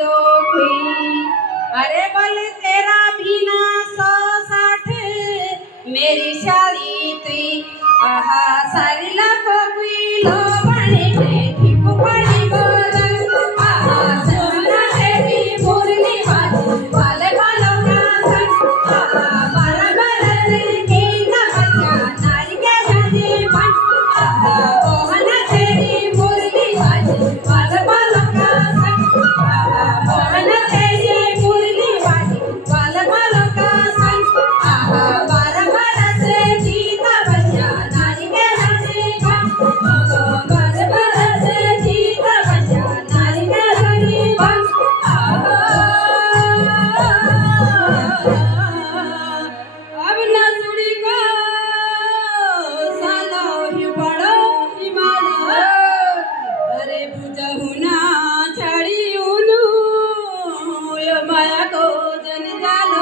दो कोई। अरे बल तेरा बिना 160 मेरी शादी तुई आहा सारी लखो कोई लो बने के पड़ी बोल आहा सोना तेरी मुरली बाजी वाले बालों का संग आहा बारा बारा की ना बच्चा नारी के जाने बन आहा मोहना तेरी मुरली बाजी वाले बालों का संग आहा मोहना तेरी मुरली बाजी वाले बालों का संग आहा बारा बारा की ना बच्चा नारी के जाने बन बारा बारा की ना बच्चा नारी के जाने बन अब नसुड़ी को सालो ही बड़ो हिमालय अरे बुझहु ना छड़ी उनु यो माया को जंजाल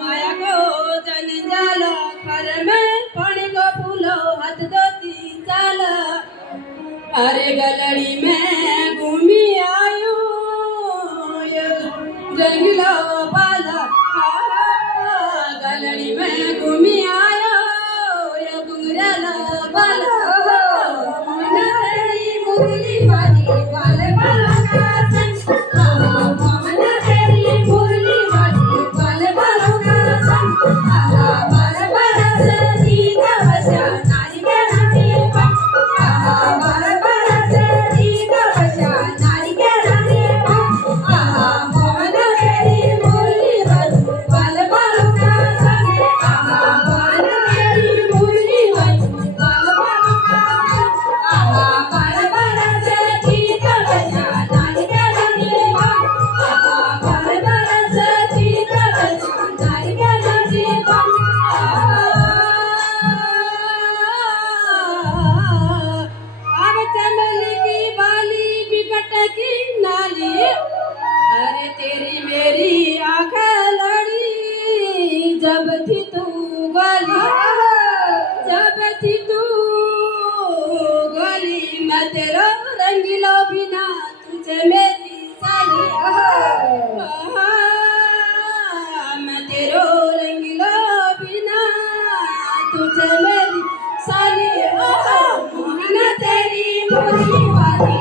माया को जंजाल घर में पानी को फूलो हाथ धोती चाल अरे गलड़ी में घूमी आयो जंगलो बाला गलड़ी में घूमी आयो ये घुंघराला बाला मोहना तेरी मुरली बाजी वाले बालों का संग मोहना तेरी मुरली बाजी वाले बालों का संग आहा बारा बारा से जीता बचा नारी के रानी बन आहा बारा बारा से जीता बचा नारी के रानी बन आहा मोहना तेरी मुरली बाजी वाले बालों का संग आहा मोहना तेरी मुरली बाजी वाले बालों का संग आहा बारा बारा से जीता बचा नारी के रानी बन आहा बारा बारा से जीता बचा नारी के रानी बन अब चमेली की बाली बिकट की नाली अरे तेरी मेरी आंखें लड़ी जब थी तू गली जब थी तू गली मैं तेरा रंगीलो बिना तुझे मेरी साली आहा मैं तेरो रंगीलो बिना तुझे मेरी साली आहा मोहना तेरी मुरली बाजी